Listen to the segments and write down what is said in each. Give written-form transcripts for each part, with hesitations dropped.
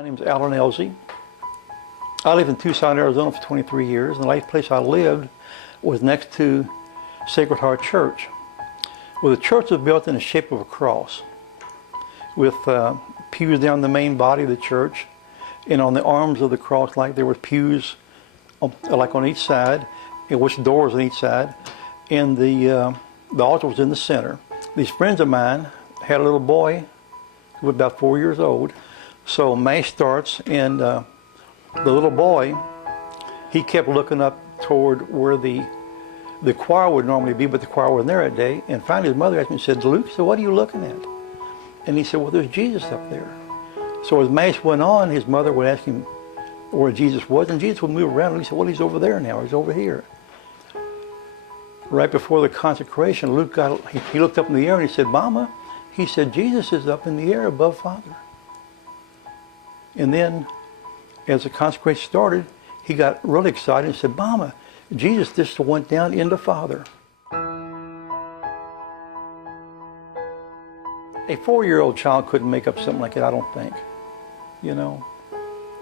My name is Elzy. I lived in Tucson, Arizona for 23 years, and the last place I lived was next to Sacred Heart Church. Well, the church was built in the shape of a cross, with pews down the main body of the church, and on the arms of the cross, like there were pews, like on each side, and with doors on each side, and the altar was in the center. These friends of mine had a little boy who was about 4 years old. So Mass starts, and the little boy, he kept looking up toward where the choir would normally be, but the choir wasn't there that day. And finally his mother asked me, said, "Luke, so what are you looking at?" And he said, "Well, there's Jesus up there." So as Mass went on, his mother would ask him where Jesus was, and Jesus would move around, and he said, "Well, he's over there now, he's over here." Right before the consecration, Luke he looked up in the air and he said, "Mama," he said, "Jesus is up in the air above Father." And then, as the consecration started, he got really excited and said, "Mama, Jesus just went down into Father." A 4-year-old child couldn't make up something like that, I don't think. You know?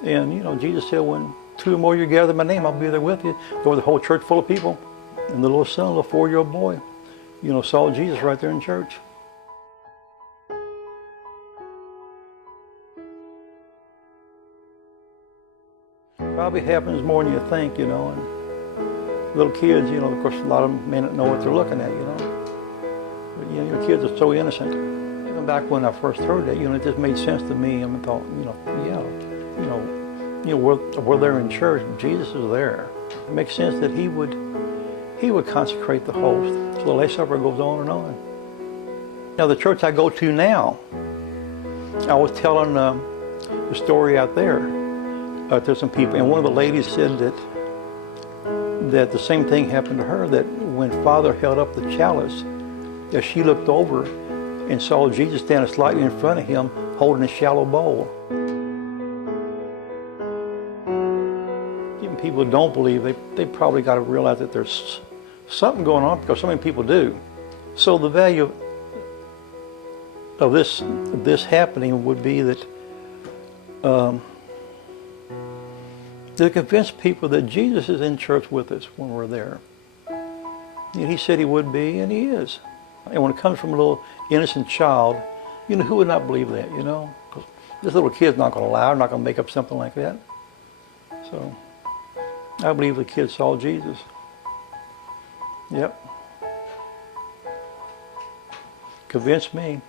And, you know, Jesus said, "When two or more you gather in my name, I'll be there with you." There was a whole church full of people. And the little son, a little 4-year-old boy, you know, saw Jesus right there in church. Probably happens more than you think, you know, and little kids, you know, of course, a lot of them may not know what they're looking at, you know. But, you know, your kids are so innocent. Even back when I first heard that, you know, it just made sense to me. I thought, you know, yeah, we're there in church, Jesus is there. It makes sense that he would consecrate the host. So the Last Supper goes on and on. Now, the church I go to now, I was telling the story out there to some people, and one of the ladies said that the same thing happened to her, that when Father held up the chalice, that she looked over and saw Jesus standing slightly in front of him holding a shallow bowl. Even people who don't believe, they probably got to realize that there's something going on, because so many people do. So the value of this happening would be that to convince people that Jesus is in church with us when we're there. And he said he would be, and he is. And when it comes from a little innocent child, you know, who would not believe that, you know? 'Cause this little kid's not going to lie, not going to make up something like that. So I believe the kid saw Jesus. Yep. Convinced me.